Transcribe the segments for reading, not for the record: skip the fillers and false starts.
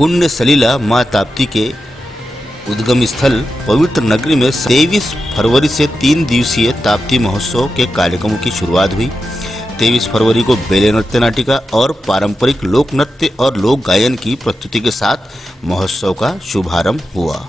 पुण्य सलीला माँ ताप्ती के उद्गम स्थल पवित्र नगरी में 23 फरवरी से 3 दिवसीय ताप्ती महोत्सव के कार्यक्रमों की शुरुआत हुई। 23 फरवरी को बेले नृत्य नाटिका और पारंपरिक लोक नृत्य और लोक गायन की प्रस्तुति के साथ महोत्सव का शुभारंभ हुआ।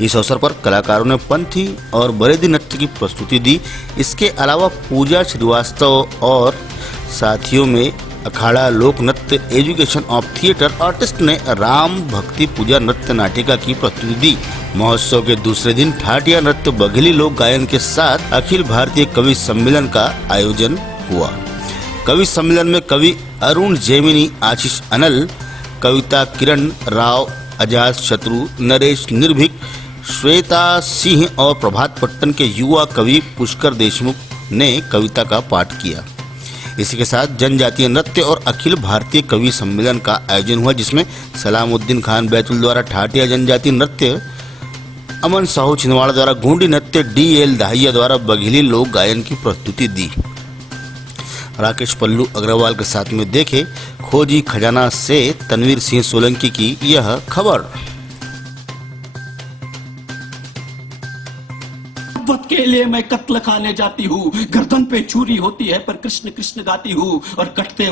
इस अवसर पर कलाकारों ने पंथी और बरेदी नृत्य की प्रस्तुति दी। इसके अलावा पूजा श्रीवास्तव और साथियों में अखाड़ा लोक नृत्य एजुकेशन ऑफ थिएटर आर्टिस्ट ने राम भक्ति पूजा नृत्य नाटिका की प्रस्तुति दी। महोत्सव के दूसरे दिन ठाटिया नृत्य बघेली लोक गायन के साथ अखिल भारतीय कवि सम्मेलन का आयोजन हुआ। कवि सम्मेलन में कवि अरुण जैमिनी, आशीष अनल, कविता किरण राव, आजाद शत्रु, नरेश निर्भीक, श्वेता सिंह और प्रभात पट्टन के युवा कवि पुष्कर देशमुख ने कविता का पाठ किया। इसी के साथ जनजातीय नृत्य और अखिल भारतीय कवि सम्मेलन का आयोजन हुआ, जिसमें सलामुद्दीन खान बैतुल द्वारा ठाटिया जनजातीय नृत्य, अमन साहू छिंदवाड़ा द्वारा गोंडी नृत्य, DL दाहिया द्वारा बघेली लोक गायन की प्रस्तुति दी। राकेश पल्लू अग्रवाल के साथ में देखे खोजी खजाना से तनवीर सिंह सोलंकी की यह खबर। वत के लिए मैं कत्ल खाने जाती हूँ, गर्दन पे छुरी होती है पर कृष्ण कृष्ण गाती हूँ। और कटते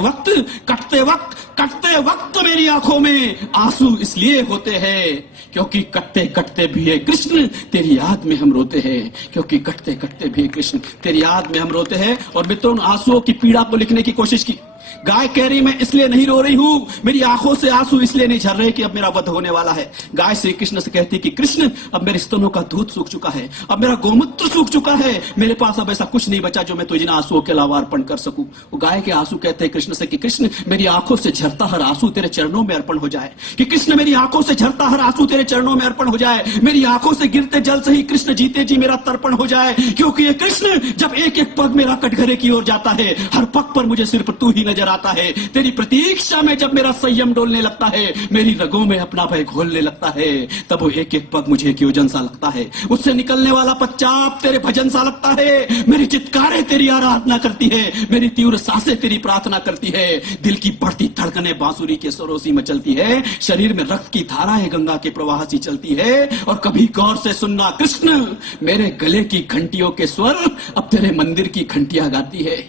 वक्त मेरी आंखों में आंसू इसलिए होते हैं क्योंकि कटते कटते भी है कृष्ण तेरी याद में हम रोते हैं, क्योंकि कटते कटते भी है कृष्ण तेरी याद में हम रोते हैं। और मित्रों, आंसुओं की पीड़ा को लिखने की कोशिश की। गाय कह रही मैं इसलिए नहीं रो रही हूँ, मेरी आंखों से आंसू इसलिए नहीं झर रहे कि अब मेरा वध होने वाला है। गाय श्री कृष्ण से कहती कि कृष्ण अब मेरे स्तनों का दूध सूख चुका है, अब मेरा गोमूत्र सूख चुका है, मेरे पास अब ऐसा कुछ नहीं बचा जो मैं तुझे आंसुओं के अलावा अर्पण कर सकूं। वो गाय के आंसू कहते हैं कृष्ण से कि कृष्ण मेरी आंखों से झरता हर आंसू तेरे चरणों में अर्पण हो जाए, कि कृष्ण मेरी आंखों से झरता हर आंसू तेरे चरणों में अर्पण हो जाए, मेरी आंखों से गिरते जल से ही कृष्ण जीते जी मेरा तर्पण हो जाए। क्योंकि ये कृष्ण जब एक एक पग मेरा कटघरे की ओर जाता है, हर पग पर मुझे सिर्फ तू ही नजर आता है। तेरी प्रतीक्षा में जब मेरा संयम डोलने लगता है, मेरी रगों में अपना भय घोलने लगता है, तब वो एक एक पग मुझे क्योजन सा लगता है। उससे निकलने वाला पश्चाप तेरे भजन सा लगता है। मेरी चित्कारें तेरी आराधना करती है, मेरी तीव्र सांसें तेरी प्रार्थना करती है। दिल की बढ़ती धड़कनें बांसुरी के स्वरों सी मचलती है, शरीर में रक्त की धाराएं गंगा के प्रवाह सी चलती है। और कभी गौर से सुनना कृष्ण, मेरे गले की घंटियों के स्वर अब तेरे मंदिर की घंटियां गाती है।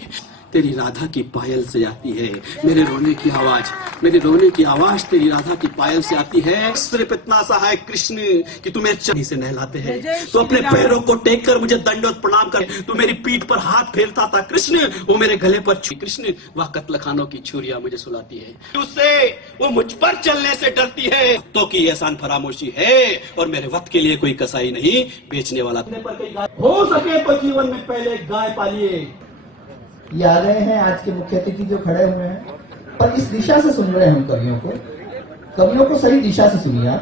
तेरी राधा की पायल से आती है मेरे रोने की आवाज तेरी राधा की पायल से आती है। सिर्फ इतना सा है कृष्ण कि तू मेरे चरनी से नहलाते हैं, तो अपने पैरों को टेक कर मुझे दंडवत प्रणाम कर, तू मेरी पीठ पर हाथ फेरता था कृष्ण, वो मेरे गले पर कृष्ण वह कत्ल खानों की छुरियां मुझे सुलाती है। उससे वो मुझ पर चलने से डरती है। तो की एहसान फरामोशी है और मेरे वक्त के लिए कोई कसाई नहीं बेचने वाला। हो सके तो जीवन में पहले गाय पालिए। ये आ रहे हैं आज के मुख्य अतिथि जो खड़े हुए हैं, पर इस दिशा से सुन रहे हैं हम कवियों को सही दिशा से सुनिए।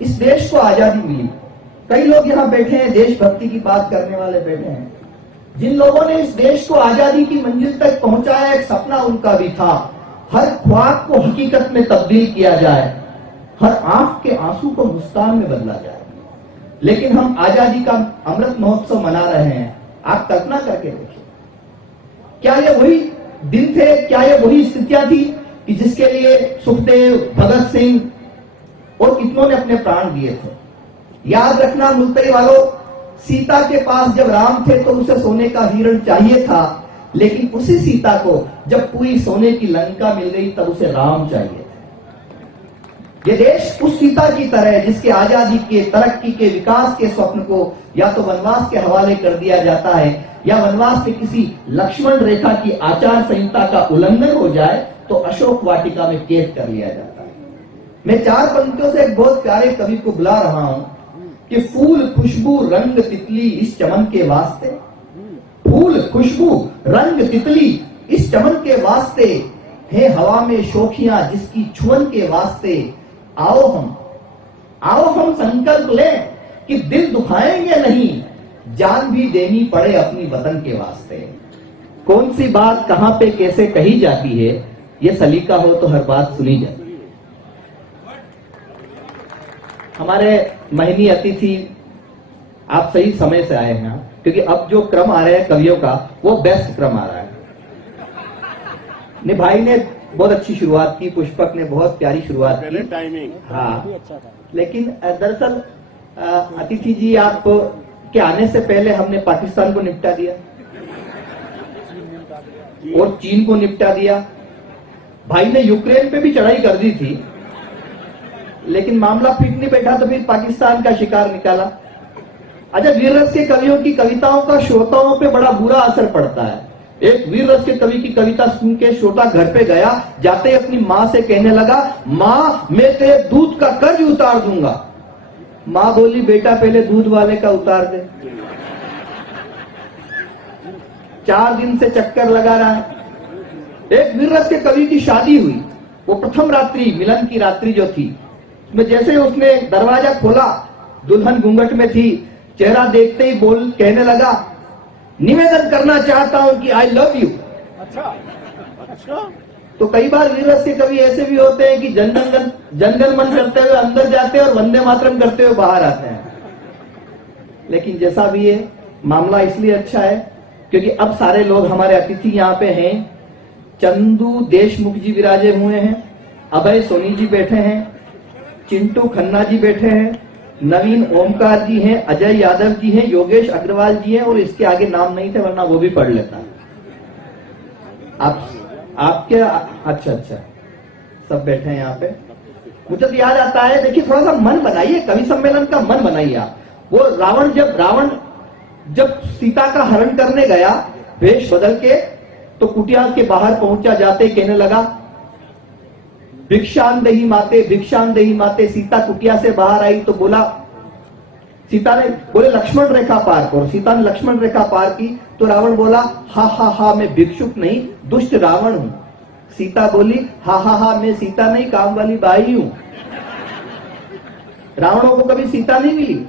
इस देश को आजादी मिली, कई लोग यहाँ बैठे हैं देशभक्ति की बात करने वाले बैठे हैं, जिन लोगों ने इस देश को आजादी की मंजिल तक पहुंचाया, एक सपना उनका भी था हर ख्वाब को हकीकत में तब्दील किया जाए, हर आंख के आंसू को मुस्कान में बदला जाए। लेकिन हम आजादी का अमृत महोत्सव मना रहे हैं। आप कल्पना करके देखिए, क्या ये वही दिन थे, क्या ये वही स्थितियां थी कि जिसके लिए सुखदेव, भगत सिंह और कितनों ने अपने प्राण दिए थे। याद रखना मुल्तई वालों, सीता के पास जब राम थे तो उसे सोने का हिरण चाहिए था, लेकिन उसी सीता को जब पूरी सोने की लंका मिल गई तब उसे राम चाहिए थे। ये देश उस सीता की तरह है जिसके आजादी के, तरक्की के, विकास के स्वप्न को या तो वनवास के हवाले कर दिया जाता है, या वनवास में किसी लक्ष्मण रेखा की आचार संहिता का उल्लंघन हो जाए तो अशोक वाटिका में कैद कर लिया जाता है। मैं 4 पंक्तियों से एक बहुत प्यारे कवि को बुला रहा हूं कि फूल खुशबू रंग तितली इस चमन के वास्ते, फूल खुशबू रंग तितली इस चमन के वास्ते, है हवा में शोखियां जिसकी छुअन के वास्ते। आओ हम संकल्प लें कि दिल दुखाएंगे नहीं, जान भी देनी पड़े अपनी वतन के वास्ते। कौन सी बात कहां पे कैसे कही जाती है, ये सलीका हो तो हर बात सुनी जाती है। हमारे महिनी अतिथि आप सही समय से आए हैं, क्योंकि अब जो क्रम आ रहा है कवियों का वो बेस्ट क्रम आ रहा है। भाई ने बहुत अच्छी शुरुआत की, पुष्पक ने बहुत प्यारी शुरुआत की। टाइमिंग हाँ, लेकिन दरअसल अतिथि जी, आप के आने से पहले हमने पाकिस्तान को निपटा दिया और चीन को निपटा दिया। भाई ने यूक्रेन पे भी चढ़ाई कर दी थी, लेकिन मामला फिट नहीं बैठा तो फिर पाकिस्तान का शिकार निकाला। अच्छा, वीर रस के कवियों की कविताओं का श्रोताओं पे बड़ा बुरा असर पड़ता है। एक वीर रस के कवि की कविता सुन के श्रोता घर पे गया, जाते ही अपनी माँ से कहने लगा, माँ मैं तेरे दूध का कर्ज उतार दूंगा। माँ बोली, बेटा पहले दूध वाले का उतार दे। 4 दिन से चक्कर लगा रहा है। एक वीर रस के कवि की शादी हुई, वो प्रथम रात्रि, मिलन की रात्रि जो थी, उसमें जैसे उसने दरवाजा खोला, दुल्हन घूंघट में थी, चेहरा देखते ही बोल कहने लगा, निवेदन करना चाहता हूं कि आई लव यू। अच्छा तो कई बार वीर रस के कवि ऐसे भी होते हैं कि जनगण मन करते हुए अंदर जाते हैं और वंदे मातरम करते हुए बाहर आते हैं। लेकिन जैसा भी है, मामला इसलिए अच्छा है क्योंकि अब सारे लोग हमारे अतिथि यहाँ पे हैं। चंदू देशमुख जी विराजे हुए हैं, अभय सोनी जी बैठे हैं, चिंटू खन्ना जी बैठे हैं, नवीन ओमकार जी हैं, अजय यादव जी हैं, योगेश अग्रवाल जी हैं, और इसके आगे नाम नहीं थे वरना वो भी पढ़ लेता। आपके अच्छा सब बैठे हैं यहाँ पे। मुझे तो याद आता है, देखिए थोड़ा सा मन बनाइए, कवि सम्मेलन का मन बनाइए आप। वो रावण जब सीता का हरण करने गया वेश बदल के, तो कुटिया के बाहर पहुंचा, जाते कहने लगा, भिक्षांदेही माते, भिक्षांदेही माते। सीता कुटिया से बाहर आई तो बोला, सीता ने बोले लक्ष्मण रेखा पार करो। सीता ने लक्ष्मण रेखा पार की तो रावण बोला, हा हा हा मैं भिक्षुक नहीं, दुष्ट रावण हूं। सीता बोली, हा हा हा मैं सीता नहीं, काम वाली बाई हूं। रावणों को कभी सीता नहीं मिली।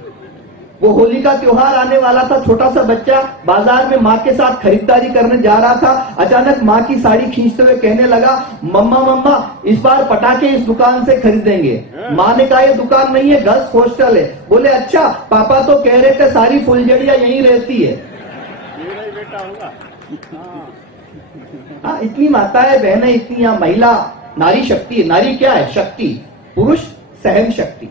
वो होली का त्योहार आने वाला था, छोटा सा बच्चा बाजार में माँ के साथ खरीदारी करने जा रहा था, अचानक माँ की साड़ी खींचते हुए कहने लगा, मम्मा इस बार पटाखे इस दुकान से खरीदेंगे। माँ ने कहा, ये दुकान नहीं है, गर्ल्स हॉस्टल है। बोले अच्छा, पापा तो कह रहे थे सारी फुलझड़ियां यहीं रहती है। बेटा होगा। हाँ, इतनी माताएं बहनें, इतनी यहाँ महिला, नारी शक्ति है। नारी क्या है? शक्ति। पुरुष सहन शक्ति।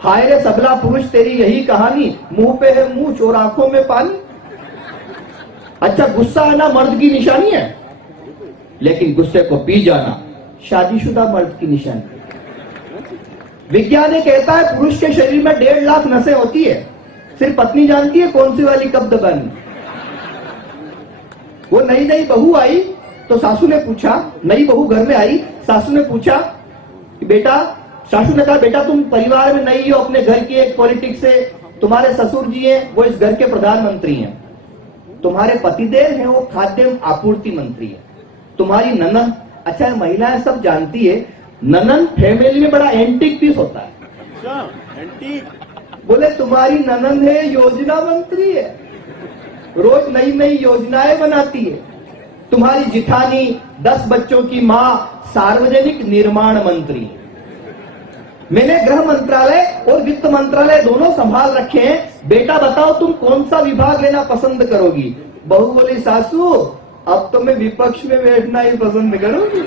हाय रे सबला पुरुष तेरी यही कहानी, मुंह पे है मुंह और आंखों में पानी। अच्छा, गुस्सा आना मर्द की निशानी है, लेकिन गुस्से को पी जाना शादीशुदा मर्द की निशानी। विज्ञान ये कहता है पुरुष के शरीर में 1.5 लाख नसें होती है, सिर्फ पत्नी जानती है कौन सी वाली कब दबानी। वो नई बहू आई तो सासू ने पूछा, नई बहू घर में आई, सासू ने पूछा कि बेटा, सासू ने कहा, बेटा तुम परिवार में नई हो, अपने घर की एक पॉलिटिक्स से, तुम्हारे ससुर जी हैं वो इस घर के प्रधानमंत्री हैं, तुम्हारे पतिदेव हैं वो खाद्य आपूर्ति मंत्री है, तुम्हारी ननन, अच्छा महिलाएं सब जानती है, ननन फैमिली में बड़ा एंटीक पीस होता है। अच्छा, एंटीक। बोले तुम्हारी ननन है योजना मंत्री है, रोज नई योजनाएं बनाती है। तुम्हारी जिठानी 10 बच्चों की माँ सार्वजनिक निर्माण मंत्री है। मैंने गृह मंत्रालय और वित्त मंत्रालय दोनों संभाल रखे हैं, बेटा बताओ तुम कौन सा विभाग लेना पसंद करोगी। बहू बोली, सासू अब तो मैं विपक्ष में बैठना ही पसंद करूंगी।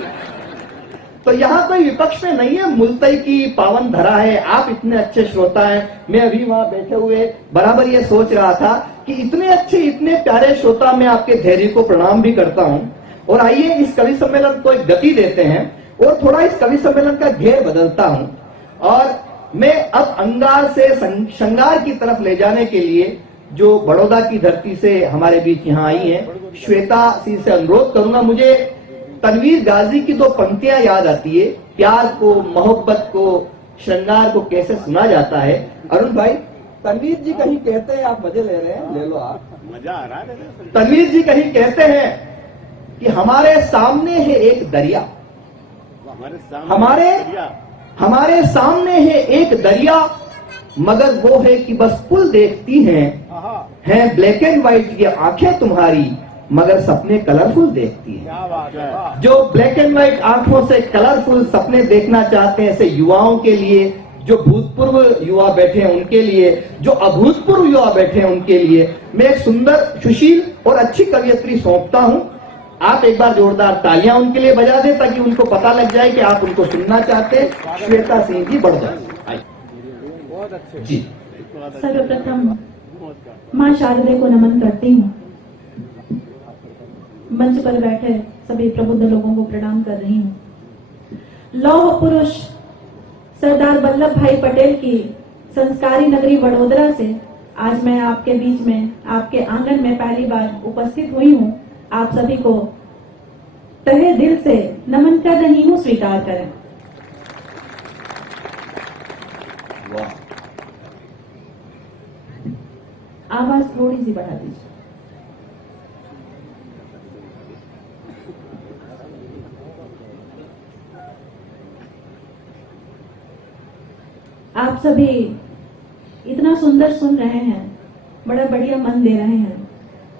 तो यहाँ कोई विपक्ष में नहीं है, मुल्तई की पावन धरा है। आप इतने अच्छे श्रोता हैं, मैं अभी वहां बैठे हुए बराबर ये सोच रहा था कि इतने अच्छे, इतने प्यारे श्रोता, मैं आपके धैर्य को प्रणाम भी करता हूं। और आइए इस कवि सम्मेलन को एक गति देते हैं और थोड़ा इस कवि सम्मेलन का घेर बदलता हूं, और मैं अब अंगार से श्रृंगार की तरफ ले जाने के लिए जो बड़ौदा की धरती से हमारे बीच यहाँ आई हैं, श्वेता सी से अनुरोध करूंगा। मुझे तनवीर गाजी की 2 पंक्तियां याद आती है, प्यार को, मोहब्बत को, श्रृंगार को कैसे सुना जाता है। अरुण भाई, तनवीर जी कहीं कहते हैं, आप मजे ले रहे हैं, ले लो आप, मजा आ रहा है। तनवीर जी कहीं कहते हैं कि हमारे सामने है एक दरिया, हमारे सामने है एक दरिया, मगर वो है कि बस पुल देखती हैं ब्लैक एंड व्हाइट ये आंखें तुम्हारी, मगर सपने कलरफुल देखती हैं। जो ब्लैक एंड व्हाइट आंखों से कलरफुल सपने देखना चाहते हैं, ऐसे युवाओं के लिए, जो भूतपूर्व युवा बैठे हैं उनके लिए, जो अभूतपूर्व युवा बैठे हैं उनके लिए मैं एक सुंदर, सुशील और अच्छी कवियत्री सौंपता हूं। आप एक बार जोरदार तालियां उनके लिए बजा दें ताकि उनको पता लग जाए कि आप उनको सुनना चाहते हैं। श्वेता सिंह जी बढ़ जाए। बहुत अच्छे जी सर्वप्रथम माँ शारदे को नमन करती हूँ। मंच पर बैठे सभी प्रबुद्ध लोगों को प्रणाम कर रही हूँ। लौह पुरुष सरदार वल्लभ भाई पटेल की संस्कारी नगरी वडोदरा से आज मैं आपके बीच में, आपके आंगन में पहली बार उपस्थित हुई हूँ। आप सभी को तहे दिल से नमन कर रही हूँ, स्वीकार करें। वाह, आवाज थोड़ी सी बढ़ा दीजिए। आप सभी इतना सुंदर सुन रहे हैं, बड़ा बढ़िया मन दे रहे हैं।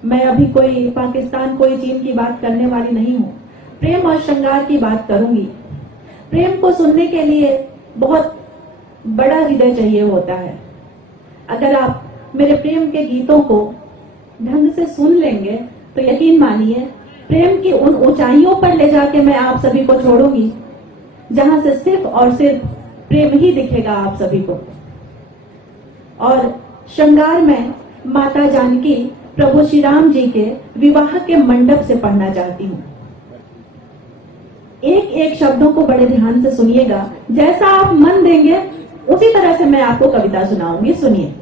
मैं अभी कोई पाकिस्तान, कोई चीन की बात करने वाली नहीं हूँ। प्रेम और श्रृंगार की बात करूंगी। प्रेम को सुनने के लिए बहुत बड़ा हृदय चाहिए होता है। अगर आप मेरे प्रेम के गीतों को ढंग से सुन लेंगे तो यकीन मानिए प्रेम की उन ऊंचाइयों पर ले जाके मैं आप सभी को छोड़ूंगी जहां से सिर्फ और सिर्फ प्रेम ही दिखेगा आप सभी को। और श्रृंगार में माता जानकी प्रभु श्री राम जी के विवाह के मंडप से पढ़ना चाहती हूँ। एक एक शब्दों को बड़े ध्यान से सुनिएगा। जैसा आप मन देंगे उसी तरह से मैं आपको कविता सुनाऊंगी। सुनिए।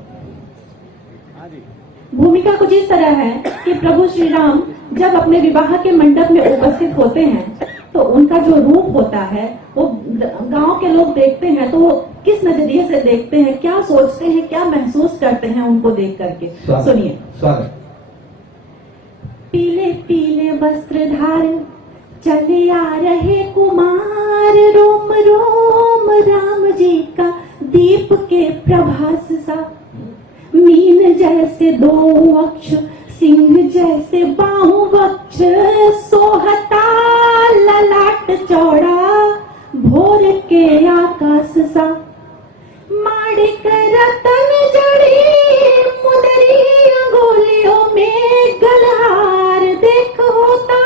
भूमिका कुछ इस तरह है कि प्रभु श्री राम जब अपने विवाह के मंडप में उपस्थित होते हैं तो उनका जो रूप होता है वो गांव के लोग देखते हैं तो वो किस नजरिए से देखते हैं, क्या सोचते हैं, क्या महसूस करते हैं उनको देख करके। सुनिए। स्वागत। पीले पीले वस्त्र धार चले आ रहे कुमार, रोम रोम राम जी का दीप के प्रभास सा, मीन जैसे दो अक्ष, सिंह जैसे बाहु वक्ष, सोहता ललाट चौड़ा, भोर के आकाश सा, माणिक रतन जड़ी, मुदरी अंगुलियों में गलहार, देख होता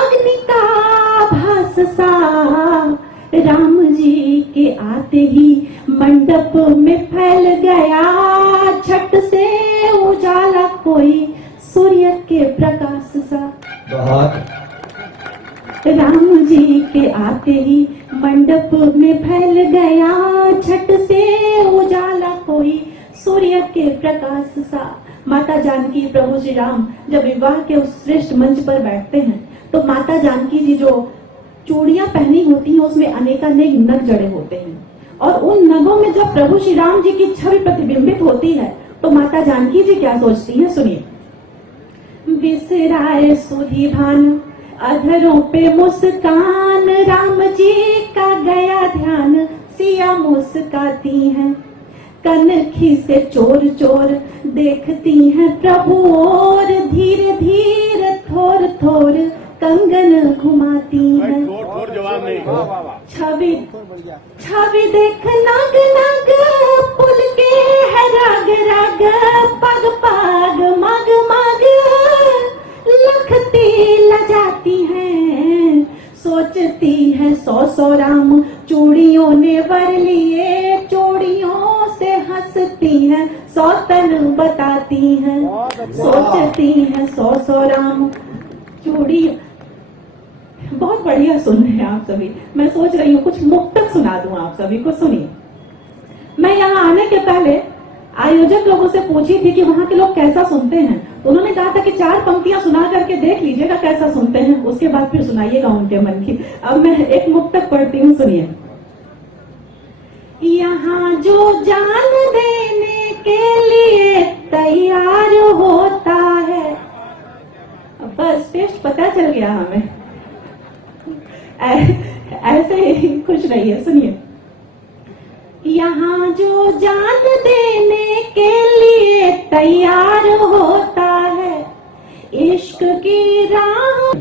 अग्नि का भास सा, राम जी के आते ही मंडप में फैल गया, छट से उजाला कोई सूर्य के प्रकाश सा। बहुत। राम जी के आते ही मंडप में फैल गया, छट से उजाला कोई सूर्य के प्रकाश सा। माता जानकी प्रभु श्री राम जब विवाह के उस श्रेष्ठ मंच पर बैठते हैं तो माता जानकी जी जो चूड़ियां पहनी होती हैं उसमें अनेकानेक नग जड़े होते हैं और उन नगों में जब प्रभु श्री राम जी की छवि प्रतिबिंबित होती है तो माता जानकी जी क्या सोचती हैं, सुनिए। बिसराए सुधी भान, अधरों पे मुस्कान, राम जी का गया ध्यान, सिया मुस्काती हैं, कनखी से चोर चोर देखती हैं प्रभु और, धीरे धीरे थोर थोर कंगन घुमाती हैं। जवाब नहीं। छवि छवि देख नग नग, पुल के है रग रग, पग पग मग मग, लखती लजाती हैं, सोचती है सौ सौ राम, चूड़ियों ने वर लिए, चूड़ियों से हंसती हैं, सौतन बताती हैं, सोचती है सौ सौ राम, चूड़ी। बहुत बढ़िया सुन रहे हैं आप सभी। मैं सोच रही हूँ कुछ मुक्तक सुना दूं आप सभी को। सुनिए। मैं यहाँ आने के पहले आयोजक लोगों से पूछी थी कि वहाँ के लोग कैसा सुनते हैं, तो उन्होंने कहा था कि 4 पंक्तियां सुना करके देख लीजिएगा कैसा सुनते हैं, उसके बाद फिर सुनाइएगा उनके मन की। अब मैं एक मुक्तक पढ़ती हूँ, सुनिए। यहाँ जो जान देने के लिए तैयार होता है, बस टेस्ट पता चल गया हमें। ऐसे ही खुश रहिए। सुनिए। यहाँ जो जान देने के लिए तैयार होता है, इश्क की राह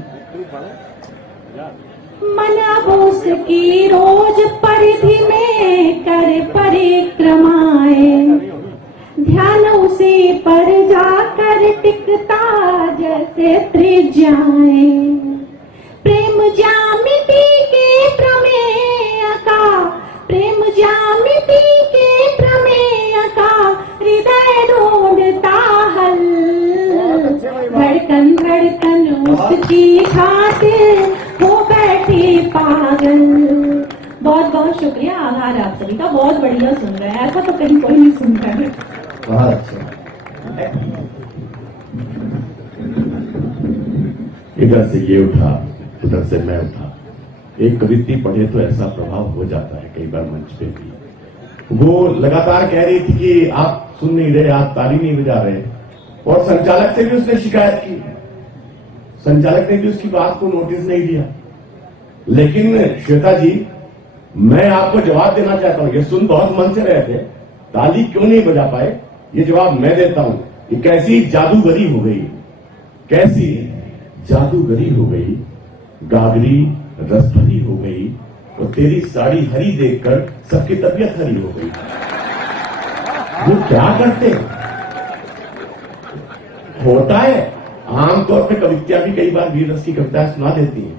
मन अब उसकी रोज परिधि में कर परिक्रमाएं, ध्यान उसी पर जाकर टिकता जैसे त्रिज्या जाए। प्रेम ज्यामिति के प्रमेय का, प्रेम ज्यामिति के प्रमेय का हृदय ढूंढता हल। धड़कन धड़कन उसकी खातिर हो बैठी पागल। बहुत बहुत शुक्रिया, आभार आप सभी का। बहुत बढ़िया सुन रहे हैं, ऐसा तो कहीं कोई नहीं सुन रहा है। बहुत अच्छा। इधर से ये उठा, उधर से मैं उठा। एक कवित्री पढ़े तो ऐसा प्रभाव हो जाता है कई बार मंच पे भी। वो लगातार कह रही थी कि आप सुन नहीं रहे, आप ताली नहीं बजा रहे, और संचालक से भी उसने शिकायत की। संचालक ने भी उसकी बात को नोटिस नहीं दिया। लेकिन श्वेता जी, मैं आपको जवाब देना चाहता हूं, ये सुन बहुत मन से रहे थे, ताली क्यों नहीं बजा पाए, ये जवाब मैं देता हूं। ये कैसी जादूगरी हो गई, कैसी जादूगरी हो गई, गागरी रसभरी हो गई, और तेरी साड़ी हरी देखकर सबकी तबीयत हरी हो गई। वो क्या करते होता है, आमतौर पे कविताएं भी कई बार वीर रस की कविताएं सुना देती हैं।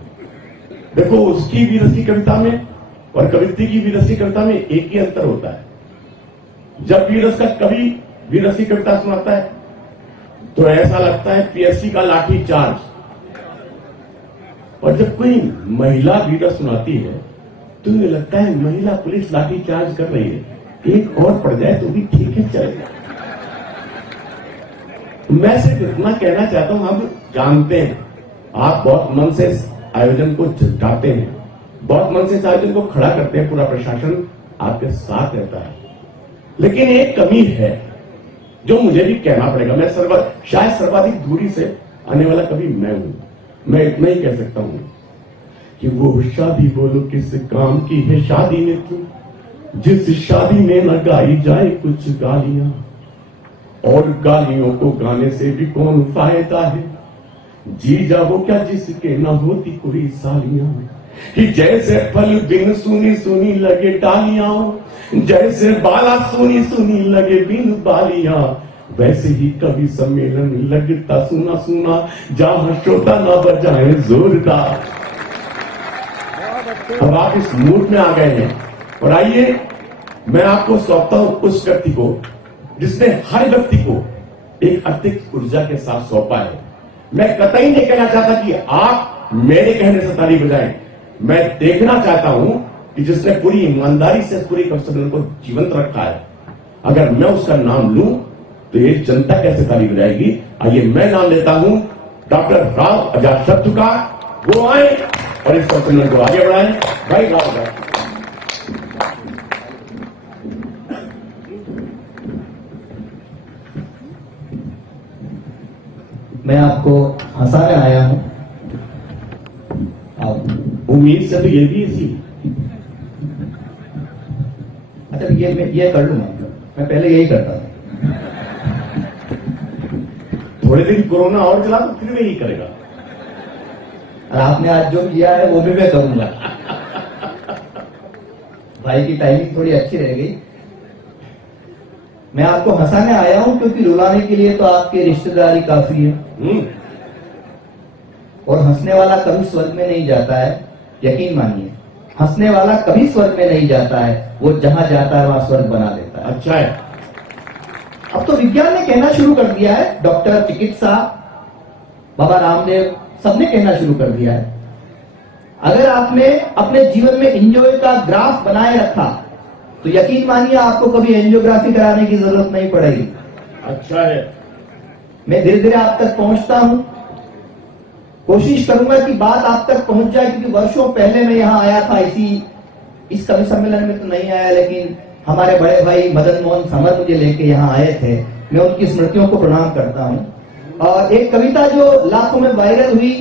देखो, उसकी वीर रस की कविता में और कवित्री की वीर रस की कविता में एक ही अंतर होता है। जब वीर रस का कवि वीर रस की कविता सुनाता है तो ऐसा लगता है पीएससी का लाठी चार्ज, और जब कोई महिला वीर रस सुनाती है तो ये लगता है महिला पुलिस लाठी चार्ज कर रही है, एक और पड़ जाए तो भी ठीक है, चलेगा। मैं सिर्फ इतना कहना चाहता हूं, हम जानते हैं आप बहुत मन से इस आयोजन को जुटाते हैं, बहुत मन से इस आयोजन को खड़ा करते हैं, पूरा प्रशासन आपके साथ रहता है। लेकिन एक कमी है जो मुझे भी कहना पड़ेगा। मैं शायद सर्वाधिक दूरी से आने वाला कवि मैं हूं। मैं इतना ही कह सकता हूं कि वो शादी बोलो किस काम की है शादी में तू, जिस शादी में न गाई जाए कुछ गालियां, और गालियों को गाने से भी कौन फायदा है, जी जाओ क्या जिसके न होती कोई सालियां, कि जैसे फल बिन सुनी सुनी लगे डालियां, जैसे बाला सुनी सुनी लगे बिन बालियां, वैसे ही कवि सम्मेलन लगता सुना सुना, जहां श्रोता न बजाए जोरदार। अब आप इस मूड में आ गए हैं, और आइए मैं आपको सौंपता हूं उस व्यक्ति को जिसने हर व्यक्ति को एक अतिरिक्त ऊर्जा के साथ सौंपा है। मैं कतई नहीं कहना चाहता कि आप मेरे कहने से ताली बजाएं, मैं देखना चाहता हूं कि जिसने पूरी ईमानदारी से पूरी कवि सम्मेलन को जीवंत रखा है, अगर मैं उसका नाम लूं तो ये जनता कैसे ताली बजाएगी। आइए मैं नाम लेता हूं डॉक्टर राव अजातशत्रु का, वो आए और इस सम्मेलन को आगे बढ़ाएं। भाई राव, मैं आपको हंसाने आया हूं। उम्मीद से तो ये भी इसी। अच्छा, ये कर लूंगा, मैं पहले यही करता था। थोड़े दिन कोरोना और चला तो फिर यही करेगा। और आपने आज जो किया है वो भी मैं करूंगा। भाई की टाइमिंग थोड़ी अच्छी रह गई। मैं आपको हंसाने आया हूं क्योंकि रुलाने के लिए तो आपकी रिश्तेदारी काफी है, और हंसने वाला कभी स्वर्ग में नहीं जाता है, यकीन मानिए। हंसने वाला कभी स्वर्ग में नहीं जाता है, वो जहां जाता है वहां स्वर्ग बना देता है। अच्छा है। अब तो विज्ञान ने कहना शुरू कर दिया है, डॉक्टर, चिकित्सा, बाबा रामदेव सबने कहना शुरू कर दिया है, अगर आपने अपने जीवन में एंजॉय का ग्राफ बनाए रखा तो यकीन मानिए आपको कभी एंजियोग्राफी कराने की जरूरत नहीं पड़ेगी। अच्छा है। मैं धीरे धीरे आप तक पहुंचता हूं, कोशिश करूंगा कि बात आप तक पहुंच जाए, क्योंकि वर्षों पहले मैं यहां आया था, इस कवि सम्मेलन में तो नहीं आया, लेकिन हमारे बड़े भाई मदन मोहन समर मुझे लेके यहां आए थे। मैं उनकी स्मृतियों को प्रणाम करता हूं। और एक कविता जो लाखों में वायरल हुई,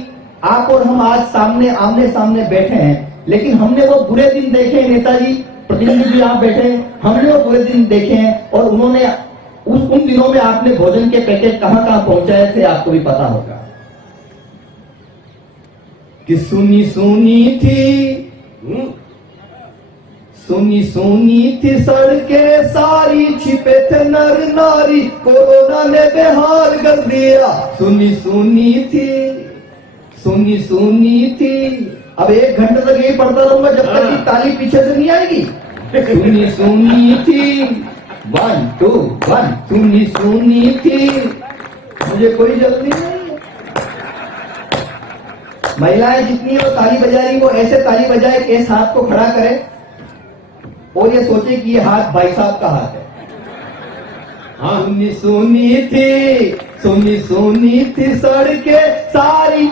आप और हम आज आमने सामने बैठे हैं, लेकिन हमने वो बुरे दिन देखे। नेताजी प्रतिनिधि भी आप बैठे हैं, हमने वो बुरे दिन देखे हैं, और उन्होंने उन दिनों में आपने भोजन के पैकेट कहां कहां पहुंचाए थे आपको भी पता होगा। कि सुनी सुनी थी सड़कें सारी, छिपे थे नर नारी, कोरोना ने बेहाल कर दिया। सुनी थी सुनी सुनी थी। अब 1 घंटे तक यही पढ़ता रहूंगा जब तक कि ताली पीछे से नहीं आएगी। सुनी सुनी थी 1 2 1 सुनी सुनी थी। मुझे कोई जल्दी नहीं है। महिलाएं जितनी वो ताली बजा रही वो ऐसे ताली बजाए कि इस हाथ को खड़ा करे और ये सोचे कि ये हाथ भाई साहब का हाथ है। हाँ, सुनी थी सड़कें सारी,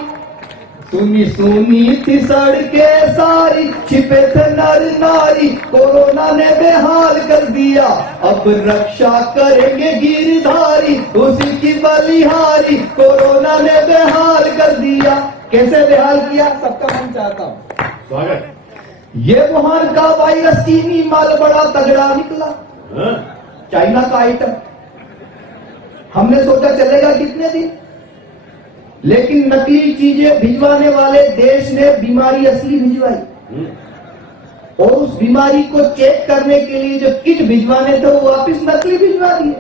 सुनी थी सड़कें सारी, छिपे थे नर नारी, कोरोना ने बेहाल कर दिया। अब रक्षा करेंगे गिरधारी, उसी की बलिहारी, कोरोना ने बेहाल कर दिया। कैसे बेहाल किया? सबका मन चाहता हूं। स्वागत। ये वुहान का वायरस चीनी माल बड़ा तगड़ा निकला, चाइना का आइटम। हमने सोचा चलेगा कितने दिन, लेकिन नकली चीजें भिजवाने वाले देश ने बीमारी असली भिजवाई और उस बीमारी को चेक करने के लिए जो किट भिजवाने थे वो वापिस नकली भिजवा दिए।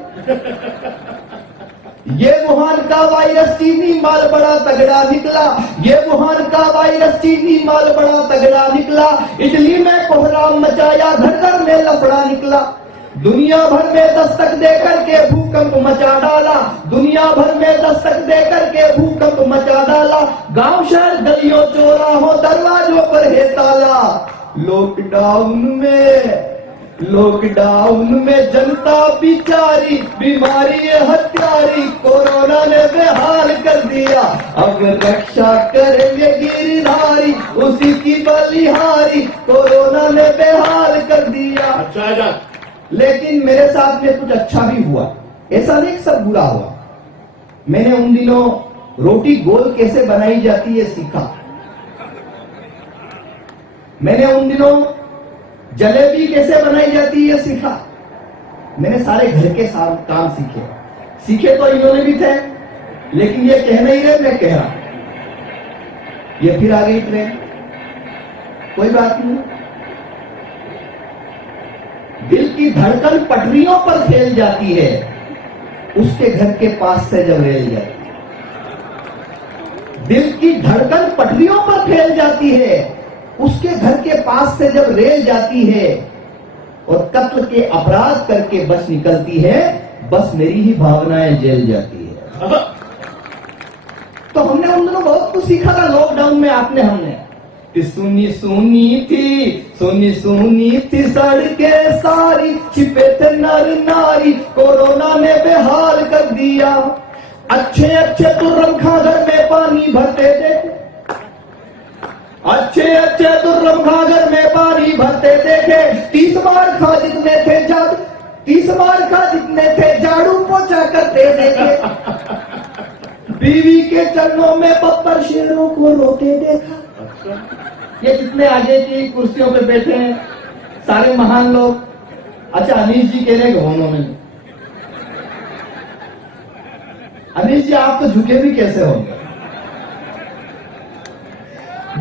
ये वुहान का वायरस चीनी माल बड़ा तगड़ा निकला, ये वुहान का वायरस चीनी माल बड़ा तगड़ा निकला। इटली में कोहराम मचाया, घर घर में लफड़ा निकला। दुनिया भर में दस्तक देकर के भूकंप मचा डाला, दुनिया भर में दस्तक देकर के भूकंप मचा डाला। गांव शहर गलियों चौराहों दरवाजों पर है ताला। लॉकडाउन में जनता बिचारी, बीमारी हत्यारी, कोरोना ने बेहाल कर दिया। अब रक्षा करेंगे गिरधारी, उसी की बलिहारी, कोरोना ने बेहाल कर दिया। अच्छा, लेकिन मेरे साथ में कुछ अच्छा भी हुआ, ऐसा नहीं सब बुरा हुआ। मैंने उन दिनों रोटी गोल कैसे बनाई जाती है सीखा। मैंने उन दिनों जलेबी कैसे बनाई जाती है सीखा। मैंने सारे घर के काम सीखे तो इन्होंने भी थे, लेकिन ये कह नहीं रहे, मैं कह रहा। ये फिर आ गई ट्रेन, कोई बात नहीं। दिल की धड़कन पटरियों पर फैल जाती है, उसके घर के पास से जब रेल जाती है। दिल की धड़कन पटरियों पर फैल जाती है, उसके घर के पास से जब रेल जाती है और कत्ल के अपराध करके बस निकलती है, बस मेरी ही भावनाएं जेल जाती है। तो हमने उन दिनों बहुत कुछ सीखा था लॉकडाउन में। हमने सुनी थी सड़कें सारी, छिपे थे नर नारी, कोरोना ने बेहाल कर दिया। अच्छे दुर्रम खा घर में पानी भरते देखे, अच्छे दुर्रम खा घर में पानी भरते देखे। 30 बार खा जितने थे झाड़ू पोछा करते देखे। बीवी के चरणों में बब्बर शेरों को रोते देखा। ये जितने आगे की कुर्सियों पे बैठे हैं सारे महान लोग। अच्छा, अनीश जी कह रहे घोनों में। अनीश जी आप तो झुके भी कैसे होंगे।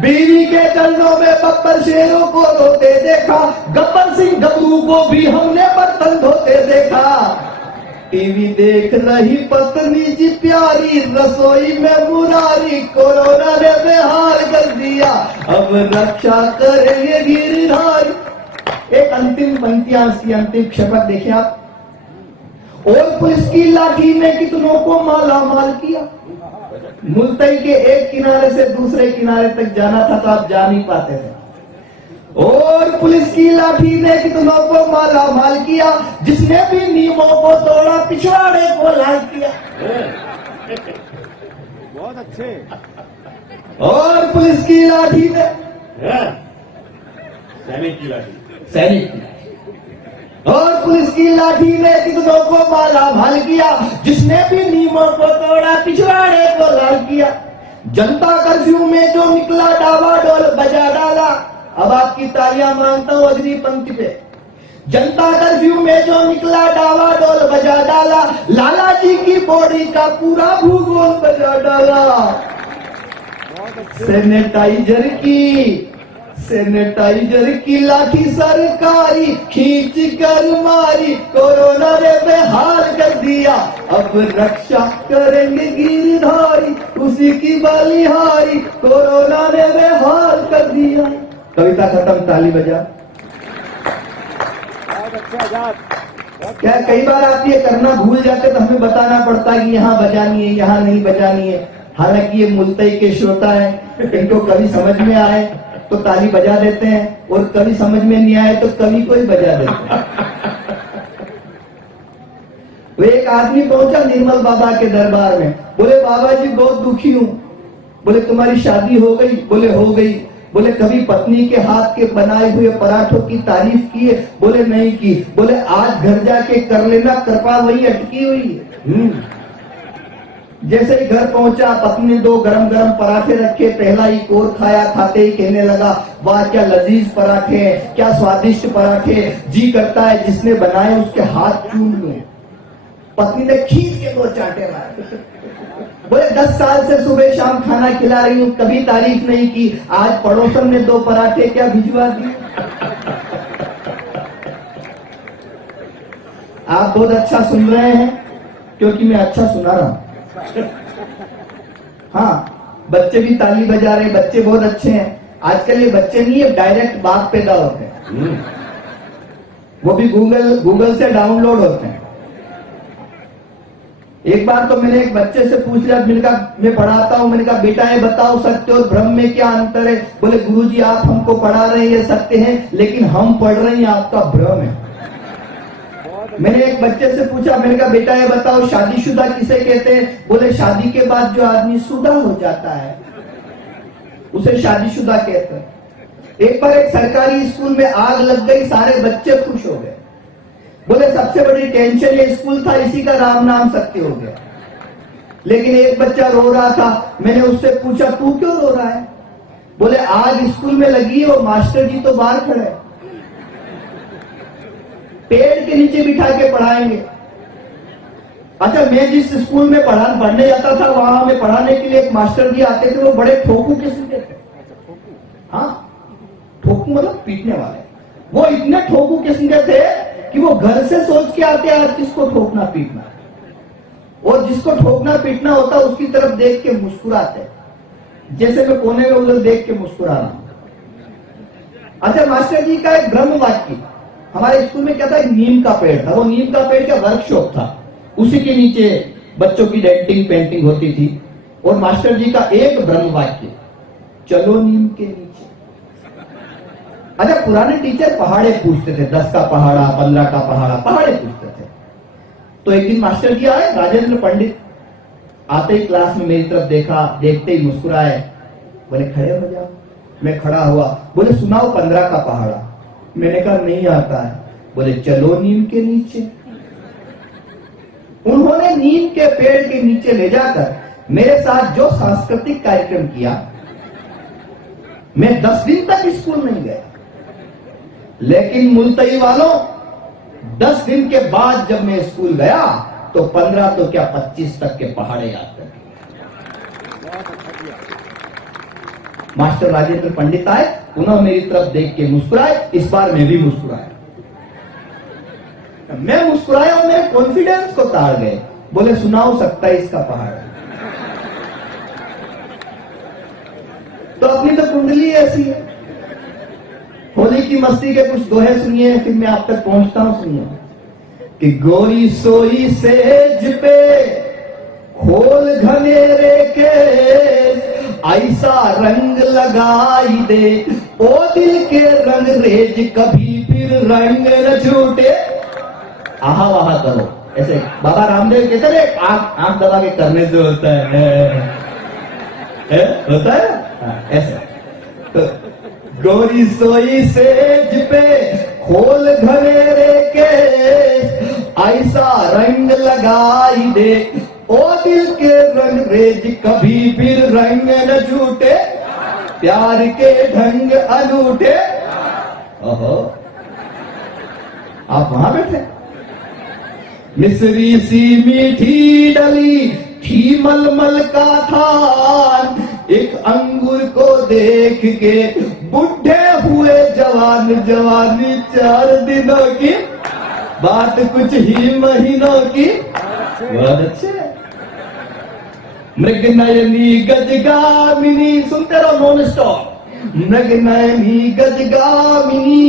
बीवी के चरणों में बब्बर शेरों को रोते देखा, गब्बर सिंह गबरू को भी हमने बर्तन धोते देखा। टीवी देख रही पत्नी जी प्यारी, रसोई में मुरारी, कोरोना ने बेहाल कर दिया। अब रक्षा करेंगे गिरधारी। एक अंतिम पंक्तियां की अंतिम शपथ देखिए आप। और पुलिस की लाठी ने कितनों को माला माल किया। मुल्तई के एक किनारे से दूसरे किनारे तक जाना था तो आप जा नहीं पाते थे। और पुलिस की लाठी ने कितनों को माला माल किया, जिसने भी नियमों को तोड़ा पिछवाड़े को लाल किया। बहुत अच्छे। और पुलिस की लाठी ने सैनिक की लाठी, और पुलिस की लाठी ने कितनों को माला माल किया, जिसने भी नियमों को तोड़ा पिछवाड़े को लाल किया। जनता कर्फ्यू में जो निकला डावाडोल बजा डाला। अब आपकी तालियां मांगता हूं अगली पंक्ति पे। जनता कर्फ्यू में जो निकला डावाडोल बजा डाला, लाला जी की बॉडी का पूरा भूगोल बजा डाला। सैनिटाइजर की लाठी सरकारी खींच कर मारी, कोरोना ने बेहाल कर दिया, अब रक्षा करेंगे गिरधारी, उसी की बलिहारी, कोरोना ने बेहाल कर दिया। कविता खत्म, ताली बजा। बहुत अच्छा आजाद। क्या कई बार आप ये करना भूल जाते तो हमें बताना पड़ता है कि यहाँ बजानी है, यहाँ नहीं बजानी है। हालांकि ये मुल्तई के श्रोता हैं, इनको कभी समझ में आए तो ताली बजा देते हैं, और कभी समझ में नहीं आए तो कवि को ही बजा देते हैं। वो एक आदमी पहुंचा निर्मल बाबा के दरबार में, बोले बाबा जी बहुत दुखी हूं। बोले तुम्हारी शादी हो गई? बोले हो गई। बोले कभी पत्नी के हाथ के बनाए हुए पराठों की तारीफ की है? बोले नहीं की। बोले आज घर जाके कर लेना, कृपा वही अटकी हुई है। जैसे ही घर पहुंचा, पत्नी ने 2 गरम गरम पराठे रखे, पहला ही कोर खाया, खाते ही कहने लगा वाह क्या लजीज पराठे हैं, क्या स्वादिष्ट पराठे, जी करता है जिसने बनाए उसके हाथ चूम लूं। पत्नी ने खींच के 2 चांटे मारे। बोले 10 साल से सुबह शाम खाना खिला रही हूं, कभी तारीफ नहीं की, आज पड़ोसन ने 2 पराठे क्या भिजवा दिए। आप बहुत अच्छा सुन रहे हैं क्योंकि मैं अच्छा सुना रहा हूं। हाँ, बच्चे भी ताली बजा रहे, बच्चे बहुत अच्छे हैं। आजकल ये बच्चे नहीं है, डायरेक्ट बाप पैदा होते हैं, वो भी गूगल से डाउनलोड होते हैं। एक बार तो मैंने एक बच्चे से पूछ लिया, मैंने कहा मैं पढ़ाता हूं, मैंने कहा बेटा ये बताओ सत्य और भ्रम में क्या अंतर है? बोले गुरुजी आप हमको पढ़ा रहे हैं ये सत्य है, लेकिन हम पढ़ रहे हैं आपका भ्रम है। मैंने एक बच्चे से पूछा, मैंने कहा बेटा ये बताओ शादीशुदा किसे कहते हैं? बोले शादी के बाद जो आदमी शुदा हो जाता है उसे शादीशुदा कहते हैं। एक बार एक सरकारी स्कूल में आग लग गई, सारे बच्चे खुश हो गए। बोले सबसे बड़ी टेंशन ये स्कूल था, इसी का राम नाम सत्य हो गया। लेकिन एक बच्चा रो रहा था, मैंने उससे पूछा तू क्यों रो रहा है? बोले आग स्कूल में लगी और मास्टर जी तो बाहर खड़े हैं, पेड़ के नीचे बिठा के पढ़ाएंगे। अच्छा, मैं जिस स्कूल में पढ़ने जाता था वहां में पढ़ाने के लिए एक मास्टर जी आते थे, वो बड़े ठोकू किस्म के थे। हाँ, ठोकू मतलब पीटने वाले। वो इतने ठोकू किस्म के थे कि वो घर से सोच के आते आज किसको ठोकना पीटना, और जिसको ठोकना पीटना होता उसकी तरफ देख के मुस्कुराते, जैसे मैं कोने में उधर देख के मुस्कुरा रहा हूं। अच्छा, मास्टर जी का एक ब्रह्म वाक्य, हमारे स्कूल में क्या था, एक नीम का पेड़ था, वो नीम का पेड़ का वर्कशॉप था, उसी के नीचे बच्चों की डेंटिंग पेंटिंग होती थी, और मास्टर जी का एक ब्रह्म वाक्य, चलो नीम के नीचे। अच्छा, पुराने टीचर पहाड़े पूछते थे, 10 का पहाड़ा, 15 का पहाड़ा, पहाड़े पूछते थे। तो एक दिन मास्टर जी आए, राजेंद्र पंडित, आते ही क्लास में मेरी तरफ देखा, देखते ही मुस्कुराए, बोले खड़े हो जाओ। मैं खड़ा हुआ, बोले सुनाओ 15 का पहाड़ा। मैंने कहा नहीं आता है। बोले चलो नीम के नीचे। उन्होंने नीम के पेड़ के नीचे ले जाकर मेरे साथ जो सांस्कृतिक कार्यक्रम किया, मैं 10 दिन तक स्कूल नहीं गया, लेकिन मुल्तई वालों 10 दिन के बाद जब मैं स्कूल गया तो 15 तो क्या 25 तक के पहाड़े याद कर। मास्टर राजेंद्र पंडित आए, पुनः मेरी तरफ देख के मुस्कुराए, इस बार मैं भी मुस्कुराया। मैं मुस्कुराया और मेरे कॉन्फिडेंस को ताड़ गए। बोले सुनाओ 27 का पहाड़। तो अपनी तो कुंडली ऐसी है। होली की मस्ती के कुछ दोहे सुनिए, फिर मैं आप तक पहुंचता हूं। सुनिए कि गोरी सोई सेज पे खोल घनेरे के, ऐसा रंग लगाई दे ओ दिल के रंग रेज, कभी फिर रंग न छूटे। आहा वाहा करो, ऐसे बाबा रामदेव कहते थे, आंख दबा के करने से होता है, होता है ऐसे। तो गोरी सोई सेज पे खोल घनेरे के, ऐसा रंग लगाई दे ओ दिल के रंग रेज, कभी फिर रंग न छूटे, प्यार के ढंग अनूठे। ओहो, आप वहां बैठे। मिस्री सी मीठी डली थी मलमल का थान, एक अंगूर को देख के बुढ़े जवान जवानी 4 दिनों की, बात कुछ ही महीनों की। बहुत अच्छे। मृग नयनी गजगामिनी, सुनते रहो नॉन स्टॉप। मृग नयनी गजगामिनी,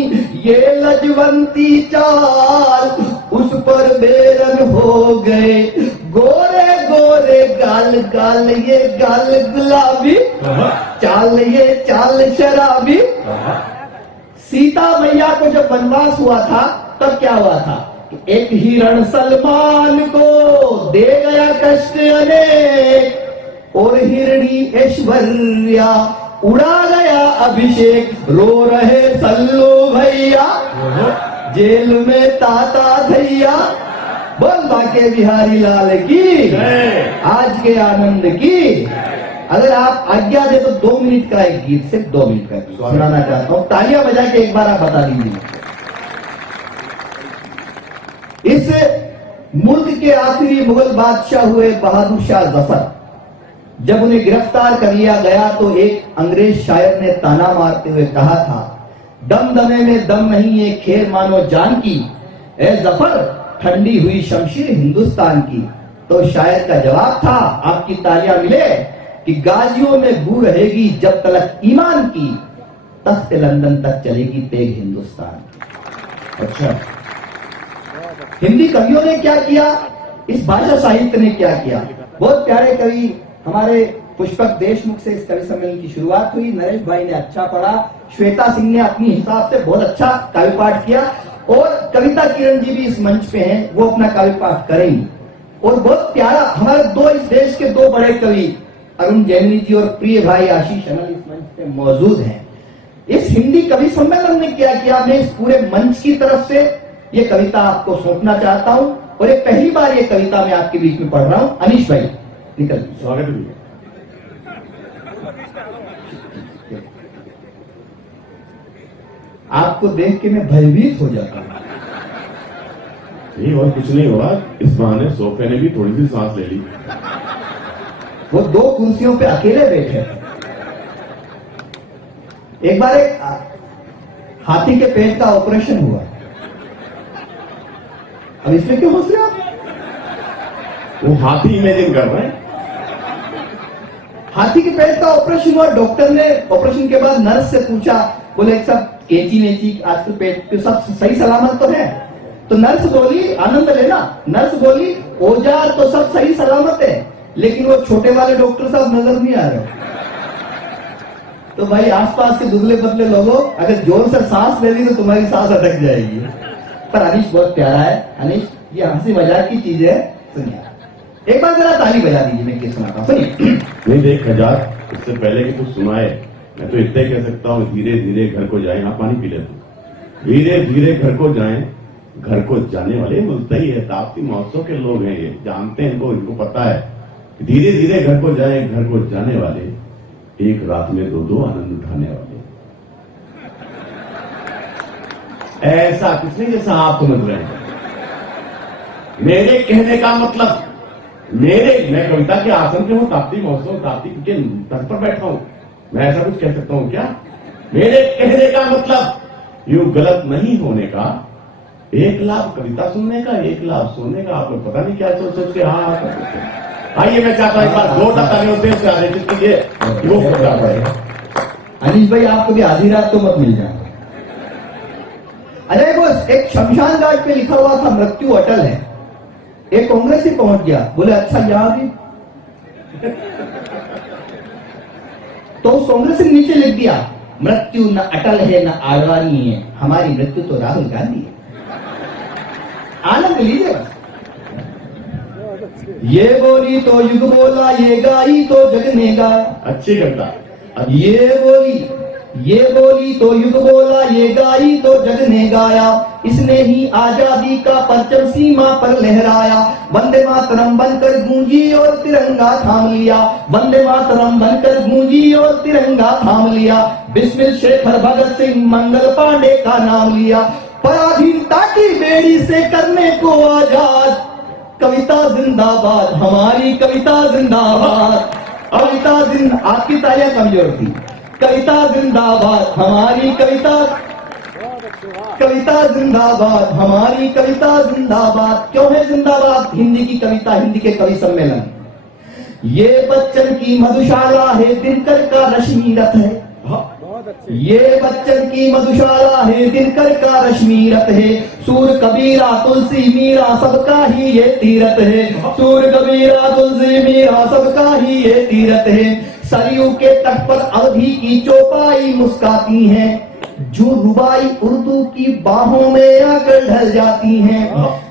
ये लजवंती चाल, उस पर बेरन हो गए गोरे गोरे गाल गाल, ये गाल गुलाबी, चाल ये चाल शराबी। सीता मैया को जब वनवास हुआ था तब क्या हुआ था? एक हिरण सलमान को दे गया कष्ट अनेक, और हिरणी ऐश्वर्या उड़ा गया अभिषेक। रो रहे सल्लू भैया, जेल में ताता धैया। बोल बाके बिहारी लाल की, आज के आनंद की। अगर आप आज्ञा दे तो 2 मिनट का एक गीत, सिर्फ 2 मिनट का गीत सुनाना चाहता हूं। तालियां बजा के एक बार आप बता दीजिए। इस मुल्क के आखिरी मुगल बादशाह हुए बहादुर शाह जफर, जब उन्हें गिरफ्तार कर लिया गया तो एक अंग्रेज शायर ने ताना मारते हुए कहा था, दमदमे में दम नहीं है खेर मानो जान की, ए जफर ठंडी हुई शमशीर हिंदुस्तान की। तो शायर का जवाब था, आपकी तालियां मिले, कि गाजियों में बू रहेगी जब तलक ईमान की, तख्त लंदन तक चलेगी तेग हिंदुस्तान की। अच्छा, हिंदी कवियों ने क्या किया, इस भाषा साहित्य ने क्या किया? बहुत प्यारे कवि हमारे पुष्पक देशमुख से इस कवि सम्मेलन की शुरुआत हुई। नरेश भाई ने अच्छा पढ़ा, श्वेता सिंह ने अपनी हिसाब से बहुत अच्छा काव्य पाठ किया, और कविता किरण जी भी इस मंच पे हैं, वो अपना काव्य पाठ करेंगी। और बहुत प्यारा हमारे इस देश के 2 बड़े कवि अरुण जैमिनी जी और प्रिय भाई आशीष अनल इस मंच पे मौजूद हैं। इस हिंदी कवि सम्मेलन ने क्या किया, मैं इस पूरे मंच की तरफ से ये कविता आपको सौंपना चाहता हूं, और ये पहली बार ये कविता मैं आपके बीच में पढ़ रहा हूं। अनीश भाई निकल, स्वागत है। आपको देख के मैं भयभीत हो जाता हूं। नहीं, और कुछ नहीं हुआ, इस बहाने सोफे ने भी थोड़ी सी सांस ले ली। वो 2 कुर्सियों पे अकेले बैठे। एक बार एक हाथी के पेट का ऑपरेशन हुआ। अब इसमें क्यों हंस रहे हो आप? वो हाथी इमेजिन कर रहे हैं। हाथी के पेट का ऑपरेशन हुआ। डॉक्टर ने ऑपरेशन के बाद नर्स से पूछा, बोले सब कैंची नेची आजकल पेट पे सब सही सलामत तो है? तो नर्स बोली, आनंद लेना, नर्स बोली औजार तो सब सही सलामत है, लेकिन वो छोटे वाले डॉक्टर साहब नजर नहीं आ रहे। तो भाई आसपास के दुबले पतले लोगों, अगर जोर से सांस ले ली तो तुम्हारी सांस अटक जाएगी। पर अनीश बहुत प्यारा है। अनीश, ये हंसी मजाक की चीज है, सुनिए एक बार जरा ताली बजा दीजिए, मैं क्या सुनाता हूं, सुनिए। नहीं देख हजार, इससे पहले कि कुछ सुनाए, मैं तो इतना कह सकता हूँ, धीरे धीरे घर को जाए। आप पानी पी लेते, धीरे धीरे घर को जाएं। घर को जाने वाले मुल्तई है, ताप्ती महोत्सव के लोग हैं, ये जानते हैं, इनको पता है। धीरे धीरे घर को जाए, घर को जाने वाले, एक रात में 2 आनंद उठाने वाले। ऐसा कुछ नहीं जैसा आप समझ रहे हैं। मेरे कहने का मतलब, मैं कविता के आसन पे हूं, ताप्ती महोत्सव, ताप्ती के तट पर बैठा हूं, मैं ऐसा कुछ कह सकता हूं क्या? मेरे कहने का मतलब, यूं गलत नहीं होने का, 1 लाख कविता सुनने का, 1 लाख सोने का। आपको पता नहीं क्या सोच के। हाँ आइए, मैं चाहता हूं एक बार 2 तालियों से आयोजित कीजिए। वो कविता पढ़े। अनीश भाई, आपको भी आधी रात तो मत मिल जाए। अरे वो एक शमशान घाट पे लिखा हुआ था, मृत्यु अटल है। एक कांग्रेसी पहुंच गया, बोले अच्छा यहां भी। तो उस कांग्रेस ने नीचे लिख दिया, मृत्यु न अटल है न आडवाणी है, हमारी मृत्यु तो राहुल गांधी है। आनंद लीजिए बस। ये बोली तो युग बोला, ये गाई तो जग ने गाया। अच्छी कविता। ये बोली तो युग बोला, ये गाई तो जग ने गाया। इसने ही आजादी का परचम सीमा पर लहराया। वंदे मातरम बनकर गूंजी और तिरंगा थाम लिया। वंदे मातरम बनकर गूंजी और तिरंगा थाम लिया। बिस्मिल शेखर भगत सिंह मंगल पांडे का नाम लिया। पराधीनता की बेड़ी से करने को आजाद, कविता जिंदाबाद, हमारी कविता जिंदाबाद। कविता जिंदाबाद। आपकी तालियां कमजोर थी। कविता जिंदाबाद, हमारी कविता। कविता जिंदाबाद, हमारी कविता जिंदाबाद। क्यों है जिंदाबाद? हिंदी की कविता, हिंदी के कवि सम्मेलन। ये बच्चन की मधुशाला है, दिनकर का रश्मि रथ है। ये बच्चन की मधुशाला है, दिनकर का रश्मि रथ है। सूर कबीरा तुलसी मीरा सबका ही ये तीरथ है। सूर कबीरा तुलसी मीरा सबका ही ये तीरथ है। सरयू के तट पर अवधी की चौपाई मुस्काती हैं, जो रुबाई उर्दू की बाहों में आकर ढल जाती हैं।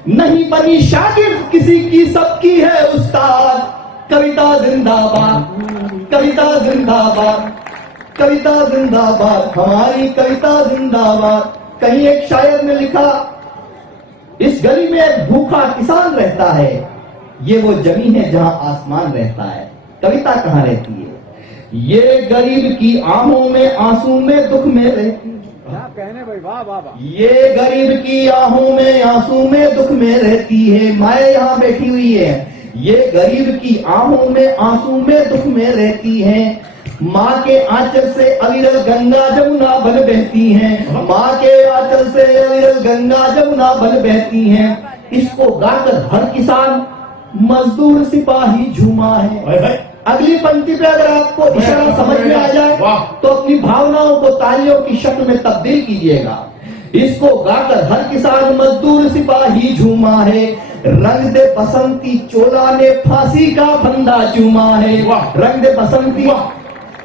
नहीं बनी शागिर्द किसी की, सबकी है उस्ताद। कविता जिंदाबाद, कविता जिंदाबाद, कविता जिंदाबाद, हमारी कविता जिंदाबाद। कहीं एक शायर ने लिखा, इस गली में एक भूखा किसान रहता है, ये वो जमीन है जहां आसमान रहता है। कविता कहां रहती है? ये गरीब की आहों में, आंसू में, दुख में रहती है। कहने भाई, वाह वाह वाह। ये गरीब की आहों में, आंसू में, दुख में रहती है। माए यहाँ बैठी हुई है। ये गरीब की आहों में, आंसू में, दुख में रहती है। माँ के आंचल से अविरल गंगा जमुना बन बहती हैं। माँ के आंचल से अविरल गंगा जमुना बन बहती हैं। इसको गाकर हर किसान, मजदूर, सिपाही झूमा है। अगली पंक्ति पे अगर आपको इशारा समझ में आ जाए तो अपनी भावनाओं को तालियों की शक्ल में तब्दील कीजिएगा। इसको गाकर हर किसान, मजदूर, सिपाही झूमा है। रंग दे बसंती चोला ने फांसी का फंदा चूमा है। रंग दे बसंती,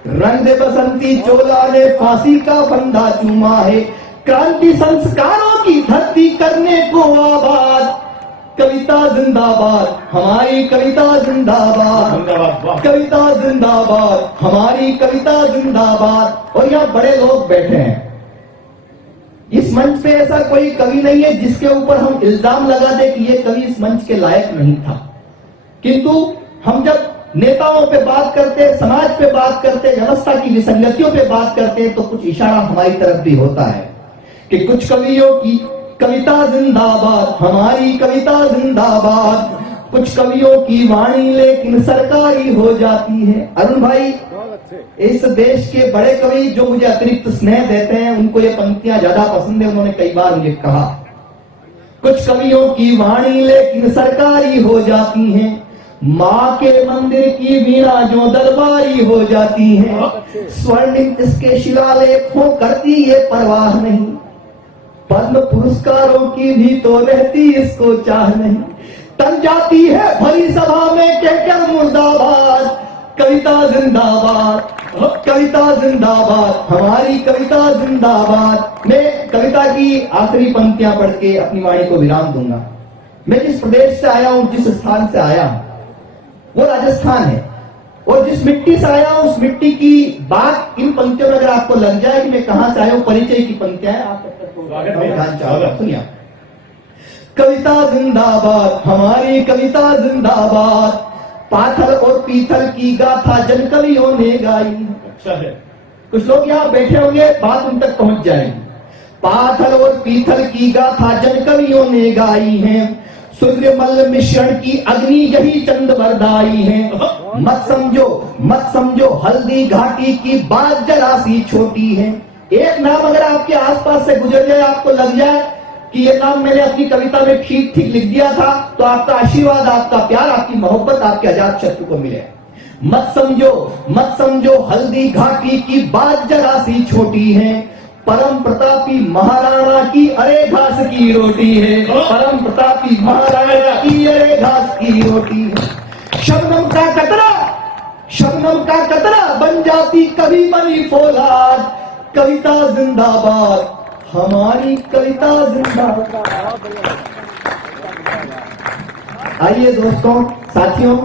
रंग दे बसंती चोला ने फांसी का फंदा चूमा है। क्रांति संस्कारों की धरती करने को आबाद। कविता जिंदाबाद, हमारी कविता जिंदाबाद। कविता जिंदाबाद, हमारी कविता जिंदाबाद। और यहाँ बड़े लोग बैठे हैं। इस मंच पे ऐसा कोई कवि नहीं है जिसके ऊपर हम इल्जाम लगा दे कि ये कवि इस मंच के लायक नहीं था। किंतु हम जब नेताओं पे बात करते, समाज पे बात करते, व्यवस्था की विसंगतियों पे बात करते, तो कुछ इशारा हमारी तरफ भी होता है कि कुछ कवियों की कविता जिंदाबाद, हमारी कविता जिंदाबाद। कुछ कवियों की वाणी लेकिन सरकारी हो जाती है। अरुण भाई, इस देश के बड़े कवि जो मुझे अतिरिक्त स्नेह देते हैं, उनको ये पंक्तियां ज्यादा पसंद है। उन्होंने कई बार मुझे कहा, कुछ कवियों की वाणी लेकिन सरकारी हो जाती है। माँ के मंदिर की वीणा जो दरबारी हो जाती है। स्वर्णिम इसके शिलालेख हो करती ये परवाह नहीं। पद्म पुरस्कारों की भी तो रहती इसको चाह नहीं। तन जाती है भरी सभा में कहकर मुर्दाबाद। कविता जिंदाबाद, कविता जिंदाबाद, हमारी कविता जिंदाबाद। मैं कविता की आखिरी पंक्तियां पढ़ के अपनी वाणी को विराम दूंगा। मैं जिस प्रदेश से आया हूं, जिस स्थान से आया हूं, वो राजस्थान है। और जिस मिट्टी से आया हूं, उस मिट्टी की बात इन पंक्तियों में अगर आपको लग जाए कि मैं कहां से आया हूं, परिचय की पंक्तियां हैं, आप सुनिए। कविता जिंदाबाद, हमारी कविता जिंदाबाद। पाथर और पीथल की गाथा जन कवियों ने गाई। अच्छा है, कुछ लोग यहाँ बैठे होंगे, बात उन तक पहुंच जाएगी। पाथर और पीथल की गाथा जन कवियों ने गाई है। सूर्यमल मिश्रण की अग्नि यही चंद बरदाई है। मत समझो हल्दी घाटी की बात जरा सी छोटी है। एक नाम अगर आपके आसपास से गुजर जाए, आपको लग जाए कि ये नाम मैंने अपनी कविता में ठीक लिख दिया था, तो आपका आशीर्वाद, आपका प्यार, आपकी मोहब्बत आपके अजात शत्रु को मिले। मत समझो हल्दी घाटी की बात जरा सी छोटी है। परम प्रतापी महाराणा की अरे घास की रोटी है। परम प्रतापी महाराणा की अरे घास की रोटी है। शबनम का कतरा बन जाती कभी बनी फौलाद। कविता जिंदाबाद, हमारी कविता जिंदाबाद। आइए दोस्तों, साथियों,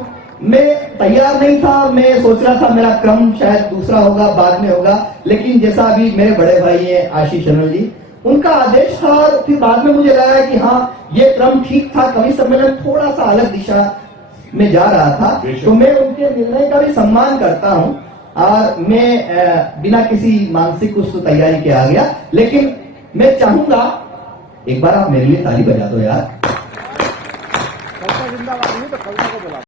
मैं तैयार नहीं था। मैं सोच रहा था मेरा क्रम शायद दूसरा होगा, बाद में होगा, लेकिन जैसा अभी मेरे बड़े भाई हैं आशीष चंद्र जी, उनका आदेश था, और फिर बाद में मुझे लगा कि हाँ ये क्रम ठीक था। कवि सम्मेलन थोड़ा सा अलग दिशा में जा रहा था, तो मैं उनके निर्णय का भी सम्मान करता हूं। और मैं बिना किसी मानसिक उस तैयारी के आ गया, लेकिन मैं चाहूंगा एक बार आप मेरे लिए ताली बजा दो यार। जिंदाबाद नहीं तो कविता को बुला